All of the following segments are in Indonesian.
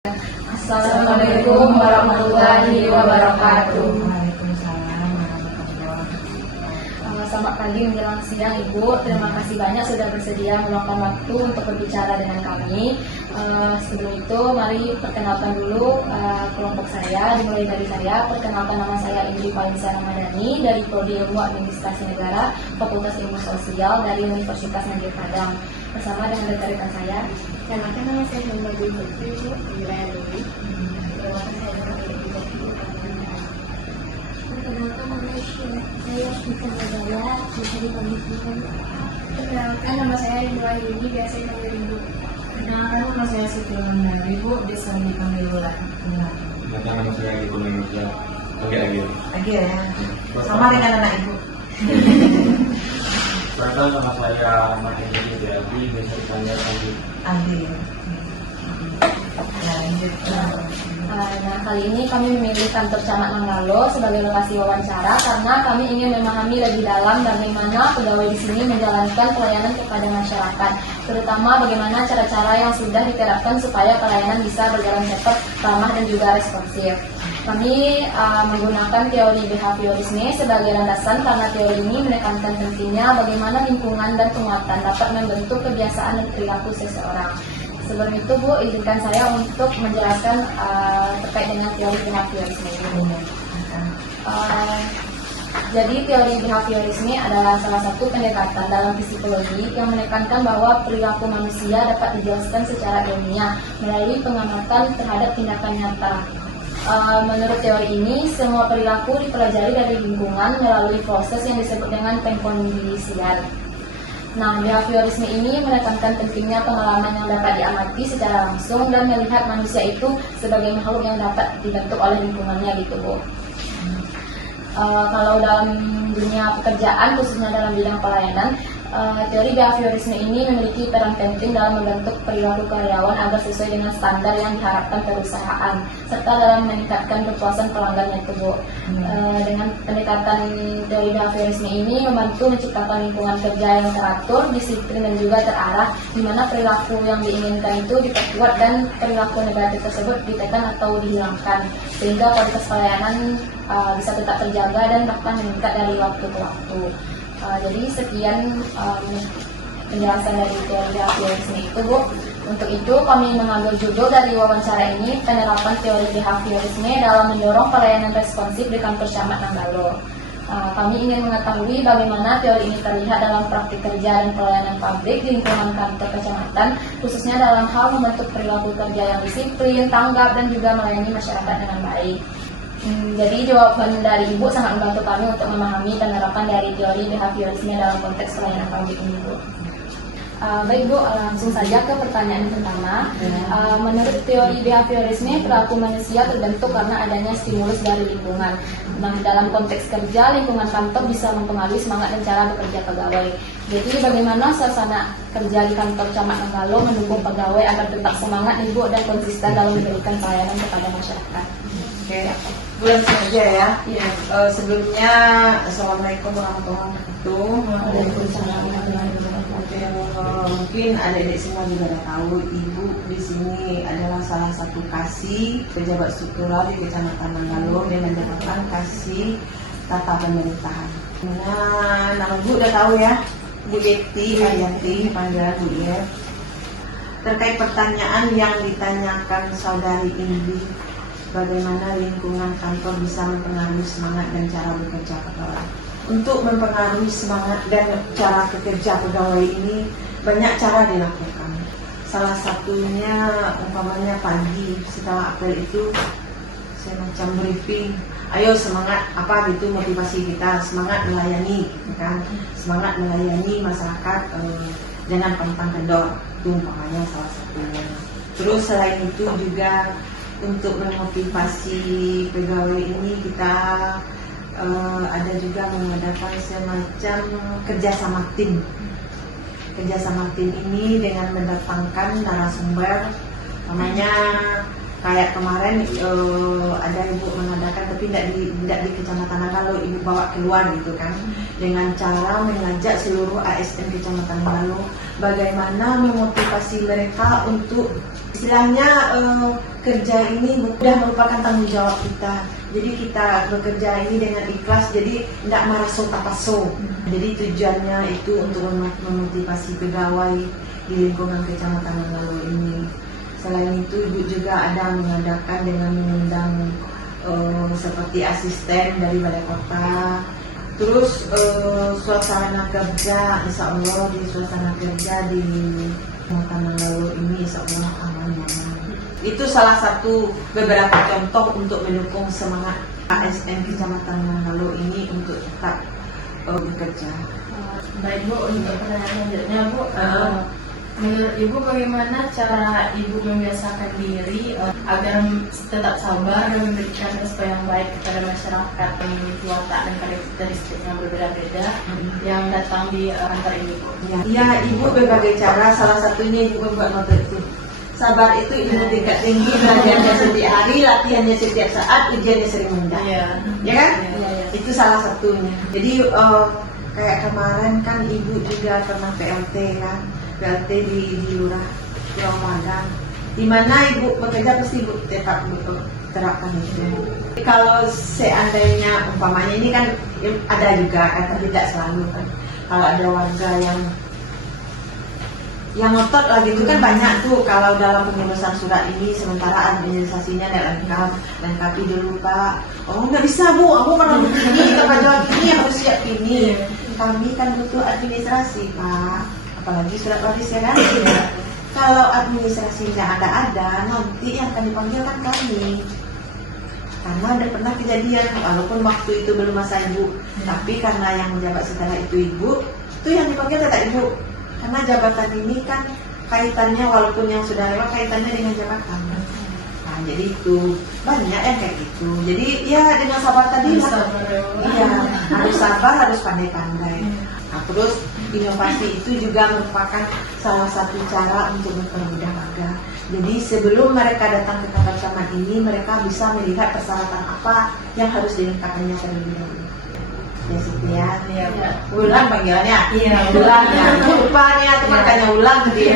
Assalamualaikum warahmatullahi wabarakatuh. Waalaikumsalam warahmatullahi wabarakatuh. Selamat pagi menjelang siang Ibu. Terima kasih banyak sudah bersedia meluangkan waktu untuk berbicara dengan kami. Sebelum itu mari perkenalkan dulu kelompok saya. Dimulai dari saya. Perkenalkan, nama saya Indri Palinsa Ramadhani dari Prodi Ilmu Administrasi Negara, Fakultas Ilmu Sosial dari Universitas Negeri Padang. Bersama dengan rekan saya. Kenalkan, nama saya Hamba Dwi Putri, wilayah Dwi. Perkenalkan, nama saya Shifta Badaya, bisa dipanggil. Perkenalkan, nama saya Indra Yudi, biasa dipanggil Ibu. Perkenalkan, nama saya Siti Mandari, Bu, biasa dipanggil Lula. Perkenalkan, nama saya Ibu Nurja, Agil. Lagi ya, sama dengan anak Ibu. Perkenalkan, nama saya Ahmad Edi Jadi, biasa dipanggil Agil. Adi. Ya, lanjut. Nah, kali ini kami memilih kantor Camat Nanggalo sebagai lokasi wawancara karena kami ingin memahami lebih dalam bagaimana pegawai di sini menjalankan pelayanan kepada masyarakat, terutama bagaimana cara-cara yang sudah diterapkan supaya pelayanan bisa berjalan cepat, ramah, dan juga responsif. Kami menggunakan teori behaviorisme sebagai landasan karena teori ini menekankan pentingnya bagaimana lingkungan dan penguatan dapat membentuk kebiasaan dan perilaku seseorang. Sebelum itu, Bu, izinkan saya untuk menjelaskan terkait dengan teori behaviorisme ini. Jadi teori behaviorisme adalah salah satu pendekatan dalam psikologi yang menekankan bahwa perilaku manusia dapat dijelaskan secara ilmiah melalui pengamatan terhadap tindakan nyata. Menurut teori ini, semua perilaku dipelajari dari lingkungan melalui proses yang disebut dengan pengkondisian. Nah, behaviorisme ini menekankan pentingnya pengalaman yang dapat diamati secara langsung dan melihat manusia itu sebagai makhluk yang dapat dibentuk oleh lingkungannya gitu, Bu. Kalau dalam dunia pekerjaan, khususnya dalam bidang pelayanan, teori behaviorisme ini memiliki peran penting dalam membentuk perilaku karyawan agar sesuai dengan standar yang diharapkan perusahaan, serta dalam meningkatkan kepuasan pelanggannya itu, Bu. Dengan pendekatan teori behaviorisme ini membantu menciptakan lingkungan kerja yang teratur, disiplin, dan juga terarah, di mana perilaku yang diinginkan itu diperkuat dan perilaku negatif tersebut ditekan atau dihilangkan, sehingga kualitas pelayanan bisa tetap terjaga dan bahkan meningkat dari waktu ke waktu. Jadi sekian penjelasan dari teori behaviorisme itu, Bu. Untuk itu kami mengambil judul dari wawancara ini, penerapan teori behaviorisme dalam mendorong pelayanan responsif di kantor Camat Nanggalo. Kami ingin mengetahui bagaimana teori ini terlihat dalam praktik kerja dan pelayanan publik di lingkungan kantor kecamatan, khususnya dalam hal membentuk perilaku kerja yang disiplin, tanggap, dan juga melayani masyarakat dengan baik. Jadi jawaban dari Ibu sangat membantu kami untuk memahami penerapan dari teori behaviorisme dalam konteks pelayanan publik ini, Bu. Baik, Bu, langsung saja ke pertanyaan pertama. Menurut teori behaviorisme, perilaku manusia terbentuk karena adanya stimulus dari lingkungan. Nah, dalam konteks kerja, lingkungan kantor bisa mempengaruhi semangat dan cara bekerja pegawai. Jadi bagaimana suasana kerja di kantor Camat Nanggalo mendukung pegawai agar tetap semangat, Bu, dan konsisten dalam memberikan pelayanan kepada masyarakat? Oke, langsung aja ya. Iya. Sebelumnya, Assalamualaikum warahmatullahi wabarakatuh. Waalaikumsalam warahmatullahi wabarakatuh. Mungkin adik-adik semua juga udah tahu, Ibu di sini adalah salah satu kasih pejabat struktural di Kecamatan Nanggalo dan mendapatkan kasih tata pemerintahan. Nah, nama Bu udah tahu ya, Bu Yeti Arianti, panggilan Bu ya. Terkait pertanyaan yang ditanyakan saudari Indri, bagaimana lingkungan kantor bisa mempengaruhi semangat dan cara bekerja pegawai. Untuk mempengaruhi semangat dan cara bekerja pegawai ini banyak cara dilakukan. Salah satunya umpamanya pagi setelah apel itu saya macam briefing, ayo semangat apa gitu, motivasi kita semangat melayani, kan? Semangat melayani masyarakat dengan pantang kendor, itu umpamanya salah satunya. Terus selain itu juga untuk memotivasi pegawai ini kita ada juga mengadakan semacam kerjasama tim. Kerjasama tim ini dengan mendatangkan narasumber, namanya kayak kemarin ada Ibu mengadakan, tapi tidak di Kecamatan Nanggalo, Ibu bawa keluar gitu kan, dengan cara mengajak seluruh ASN Kecamatan Nanggalo bagaimana memotivasi mereka untuk istilahnya kerja ini sudah merupakan tanggung jawab kita. Jadi kita bekerja ini dengan ikhlas, jadi tidak maraso tapaso. Jadi tujuannya itu untuk memotivasi pegawai di lingkungan Kecamatan Manggalo ini. Selain itu Ibu juga ada mengadakan dengan mengundang seperti asisten dari Balai Kota. Terus suasana kerja, insya Allah di suasana kerja di Kecamatan Manggalo ini insya Allah aman nyaman. Itu salah satu beberapa contoh untuk mendukung semangat ASN Kecamatan Manggalo ini untuk tetap bekerja. Baik Bu, untuk pertanyaan selanjutnya Bu, menurut Ibu bagaimana cara Ibu membiasakan diri agar tetap sabar dan memberikan respon yang baik kepada masyarakat yang memiliki watak dan karakteristik yang berbeda-beda yang datang di kantor ini Bu? Ya, Ibu berbagai cara, salah satunya Ibu membuat moto itu. Sabar itu ilmu tingkat tinggi, belajarnya setiap hari, latihannya setiap saat, ujiannya sering rendah. Iya. Ya kan? Iya. Itu salah satunya. Jadi kayak kemarin kan Ibu juga pernah PLT kan, PLT di Lurah Pulau Magang. Di mana Ibu bekerja pasti Ibu tetap terapkan itu. Kalau seandainya umpamanya ini kan ada juga kan, tidak selalu kan. Kalau ada warga yang ngotot lagi itu kan banyak tuh kalau dalam pengurusan surat ini sementara administrasinya tidak lengkapi dulu Pak. Oh nggak bisa Bu, aku pernah begini, kebajuan ini harus siap ini. Kami kan butuh administrasi Pak, apalagi surat waris ya kan. Kalau administrasi nggak ada, nanti yang akan dipanggil kan kami. Karena ada pernah kejadian, walaupun waktu itu belum masa Ibu, tapi karena yang menjabat setelah itu Ibu, itu yang dipanggil tetap Ibu. Karena jabatan ini kan kaitannya walaupun yang sudah lewat kaitannya dengan jabatan. Nah jadi itu banyak yang kayak gitu. Jadi ya dengan sabar tadi lah. Iya, harus sabar, harus pandai-pandai. Nah terus inovasi itu juga merupakan salah satu cara untuk mempermudah warga. Jadi sebelum mereka datang ke kantor camat ini, mereka bisa melihat persyaratan apa yang harus dilengkapinya terlebih dahulu. Ya sekian. Iya. Ulang panggilannya. Iya. Ulang ya. Lupanya tuh makanya ulang dia.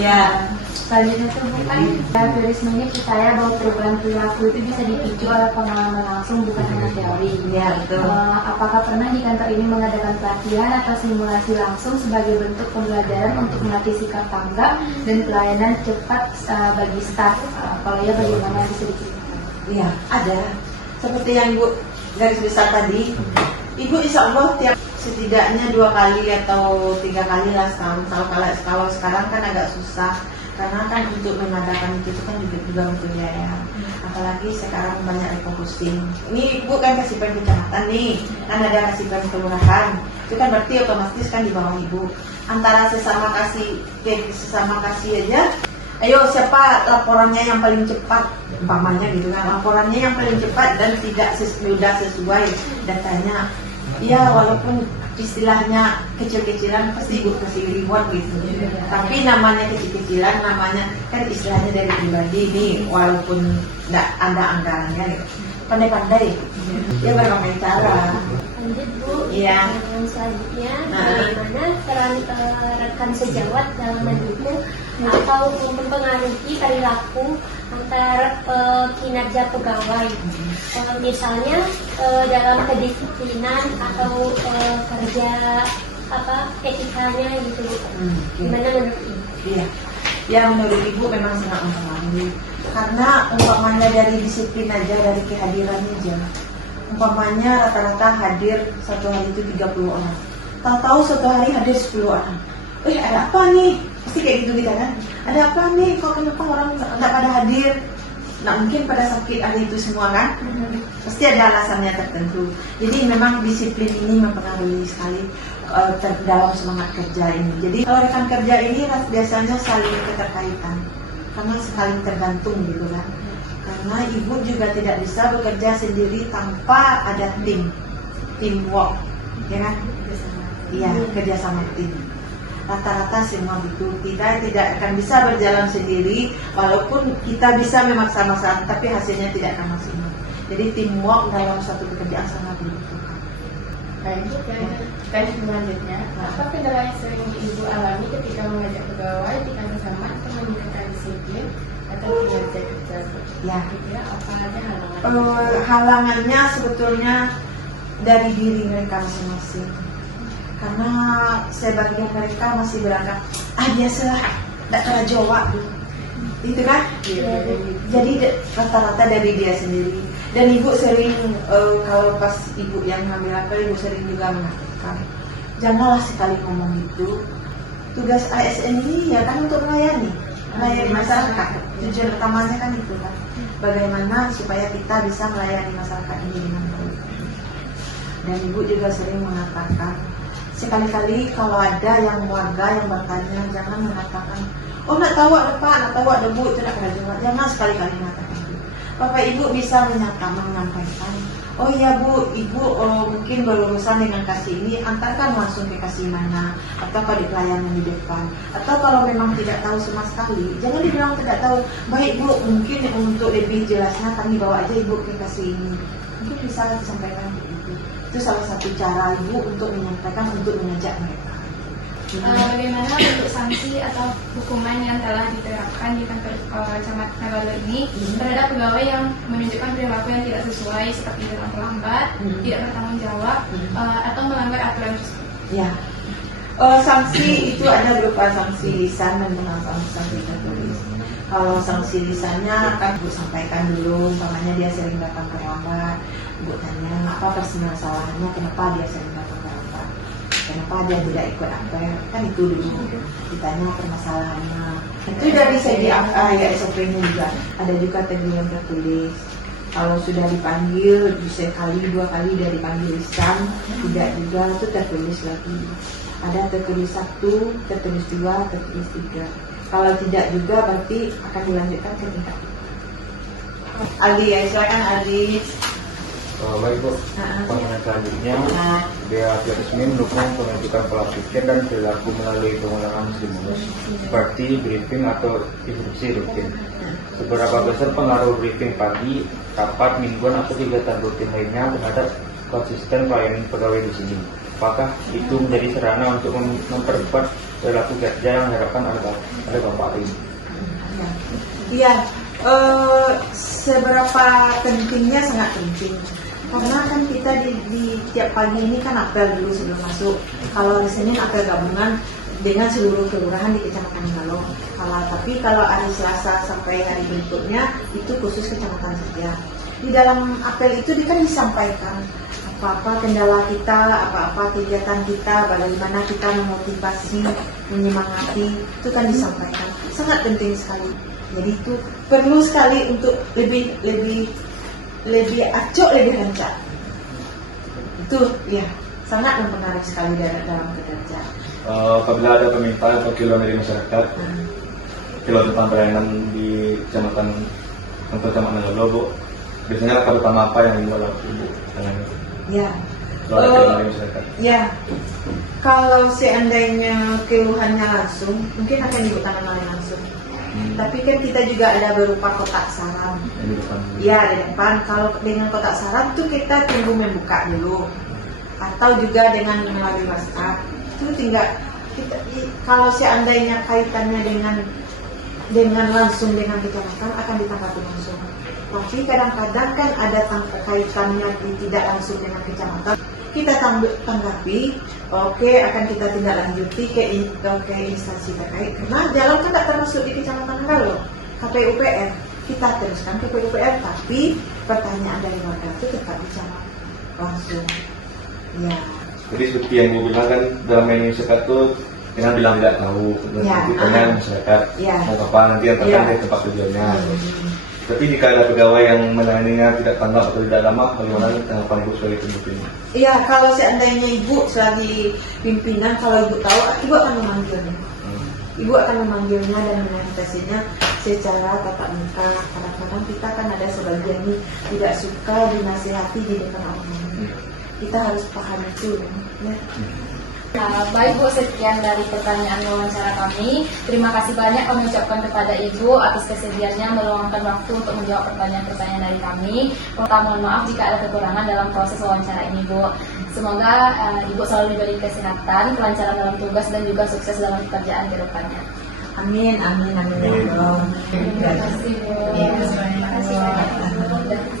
Ya. Selanjutnya itu bukan behaviorisme ini percaya bahwa perubahan perilaku itu bisa dipicu oleh pengalaman langsung bukan hanya teori. Ya betul. Apakah pernah di kantor ini mengadakan pelatihan atau simulasi langsung sebagai bentuk pembelajaran untuk melatih sikap tanggap dan pelayanan cepat bagi staf? Kalau ya bagaimana bisa diceritakan? Iya ada. Seperti yang Ibu garis besar tadi, Ibu insya Allah tiap setidaknya 2 kali atau 3 kali lah setahun. Kalau sekarang kan agak susah karena kan untuk mengadakan itu kan juga butuh biaya. Apalagi sekarang banyak refocusing. Ini Ibu kan Kasipan Kecamatan nih, kan ada Kasipan Kelurahan. Itu kan berarti otomatis kan di bawah Ibu. Antara sesama kasih aja. Ayo siapa laporannya yang paling cepat, umpamanya gitu kan, laporannya yang paling cepat dan tidak mudah sesuai datanya. Ya walaupun istilahnya kecil-kecilan pasti Ibu kasih reward gitu. Tapi namanya kecil-kecilan, namanya kan istilahnya dari pribadi nih, walaupun tidak ada anggarannya gitu. Pandai-pandai, ya berbagai cara. Lanjut Bu, Iya. yang selanjutnya bagaimana peran rekan sejawat dalam mendukung atau mempengaruhi perilaku antara kinerja pegawai, misalnya dalam kedisiplinan atau kerja etikanya gitu. Gimana menurut Ibu? Iya, ya menurut Ibu memang sangat mempengaruhi. Karena umpamanya dari disiplin aja, dari kehadirannya aja. Umpamanya rata-rata hadir satu hari itu 30 orang. Tahu-tahu satu hari hadir 10 orang. Ada apa nih? Pasti kayak gitu kita kan. Ada apa nih? Kok kenapa orang nggak pada hadir? Nah mungkin pada sakit hari itu semua kan? Pasti ada alasannya tertentu. Jadi memang disiplin ini mempengaruhi sekali dalam semangat kerja ini. Jadi kalau rekan kerja ini biasanya saling keterkaitan. Karena saling tergantung gitu kan. Karena Ibu juga tidak bisa bekerja sendiri tanpa ada teamwork, ya kan? Iya, kerja sama tim. Rata-rata semua itu kita tidak akan bisa berjalan sendiri, walaupun kita bisa memaksa-maksa, tapi hasilnya tidak akan maksimal. Jadi teamwork dalam satu pekerjaan sangat dibutuhkan. Baik, tes selanjutnya, apa kendala yang sering Ibu alami ketika mengajak pegawai di kantor camat untuk meningkatkan disiplin atau kinerja kerja Ya. kira apa aja halangan? Halangannya sebetulnya dari diri mereka masing-masing. Karena sebagian mereka masih beranggap biasalah, tidak kena Jawa itu kan. Jadi rata-rata dari dia sendiri. Dan ibu sering kalau pas ibu yang ngambil apel, ibu sering juga mengatakan janganlah sekali ngomong itu. Tugas ASN ini ya kan untuk melayani masyarakat. Tujuan utamanya kan itu kan, bagaimana supaya kita bisa melayani masyarakat ini dengan baik. Dan ibu juga sering mengatakan, sekali-kali kalau ada yang warga yang bertanya, jangan mengatakan, oh nak tahu ada pak, nak tahu ada bu, itu nak kena jawab. Jangan sekali-kali mengatakan itu. Bapak ibu bisa menyampaikan, oh iya bu, ibu mungkin berurusan dengan kasih ini, antarkan langsung ke kasih mana, atau pada pelayanan di depan. Atau kalau memang tidak tahu sama sekali, jangan dibilang tidak tahu. Baik bu, mungkin untuk lebih jelasnya kami bawa aja ibu ke kasih ini. Mungkin bisa disampaikan begitu. Itu salah satu cara ibu untuk menyampaikan, untuk mengajak mereka. Bagaimana bentuk sanksi atau hukuman yang telah diterapkan di kantor Camat Nagalo ini terhadap pegawai yang menunjukkan perilaku yang tidak sesuai seperti dalam terlambat, tidak bertanggung jawab, atau melanggar aturan tersebut? Ya, sanksi itu ada berupa sanksi lisan dan sanksi tertulis. Kalau sanksi lisannya akan ibu sampaikan dulu, umpamanya dia sering datang terlambat, ibu tanya apa permasalahannya, kenapa dia sering datang terlambat, kenapa dia tidak ikut apel, kan itu dulu ditanya permasalahannya. Itu dari segi ya SOP-nya juga ada juga teguran tertulis. Kalau sudah dipanggil bisa sekali dua kali dia dipanggil lisan, tidak juga itu tertulis lagi. Ada tertulis 1, tertulis 2, tertulis 3. Kalau tidak juga berarti akan dilanjutkan ke tingkat. Aldi ya, silakan Aldi. Baik Bu, pertanyaan selanjutnya dia resmi mendukung penunjukan pola pikir dan perilaku melalui pengulangan stimulus seperti briefing atau instruksi rutin. Seberapa besar pengaruh briefing pagi, rapat mingguan atau kegiatan rutin lainnya terhadap konsisten pelayanan pegawai di sini? Apakah itu menjadi sarana untuk memperkuat perilaku kerja yang diharapkan ada Bapak ini? Iya, seberapa pentingnya sangat penting. Karena kan kita di tiap pagi ini kan apel dulu sebelum masuk. Kalau di Senin apel gabungan dengan seluruh kelurahan di Kecamatan Nagalo. Kalau hari Selasa sampai hari berikutnya itu khusus kecamatan saja. Di dalam apel itu kan disampaikan apa-apa kendala kita, apa-apa kegiatan kita, bagaimana kita memotivasi, menyemangati, itu kan disampaikan. Sangat penting sekali. Jadi itu perlu sekali untuk lebih acok, lebih rancak. Itu ya sangat mempengaruhi sekali dalam kinerja. Apabila ada permintaan atau keluhan dari masyarakat, keluhan tentang pelayanan di kecamatan Nagalo, Bu, biasanya langkah pertama apa yang Ibu lakukan Bu? Ya. Kalau ada keluhan dari masyarakat. Ya. Kalau seandainya keluhannya langsung, mungkin akan Ibu tangani langsung. Tapi kan kita juga ada berupa kotak saran. Ya, di depan. Kalau dengan kotak saran tuh kita tunggu membuka dulu. Atau juga dengan melalui WhatsApp. Itu tinggal kita, kalau seandainya kaitannya dengan langsung dengan kecamatan akan ditanggapi langsung. Tapi kadang-kadang kan ada kaitannya tidak langsung dengan kecamatan. Kita tanggapi, oke, akan kita tindak lanjuti ke instansi terkait. Karena jalan kan tidak termasuk di Kecamatan Nagalo, KPUPR. Kita teruskan ke KPUPR, tapi pertanyaan dari warga itu tetap bicara langsung. Ya. Jadi seperti yang Ibu bilang kan dalam media masyarakat itu jangan bilang tidak tahu, dan tanya masyarakat mau apa nanti antarkan dari tempat tujuannya. Tapi jika ada pegawai yang menanganinya tidak tanggap atau tidak lama, bagaimana tanggapan Ibu sebagai pimpinan? Iya, kalau seandainya Ibu sebagai pimpinan, kalau Ibu tahu, Ibu akan memanggilnya. Ibu akan memanggilnya dan menyampaikannya secara tatap muka. Kadang-kadang kita kan ada sebagian ini tidak suka dinasihati di depan orang. Kita harus paham itu. Ya. Baik Bu, sekian dari pertanyaan wawancara kami. Terima kasih banyak kami ucapkan kepada Ibu atas kesediaannya meluangkan waktu untuk menjawab pertanyaan-pertanyaan dari kami. Pertama, mohon maaf jika ada kekurangan dalam proses wawancara ini Bu. Semoga Ibu selalu diberi kesehatan, kelancaran dalam tugas dan juga sukses dalam pekerjaan ke depannya. Amin, amin, amin ya Allah. Terima kasih, Bu. Iya. Terima kasih banyak.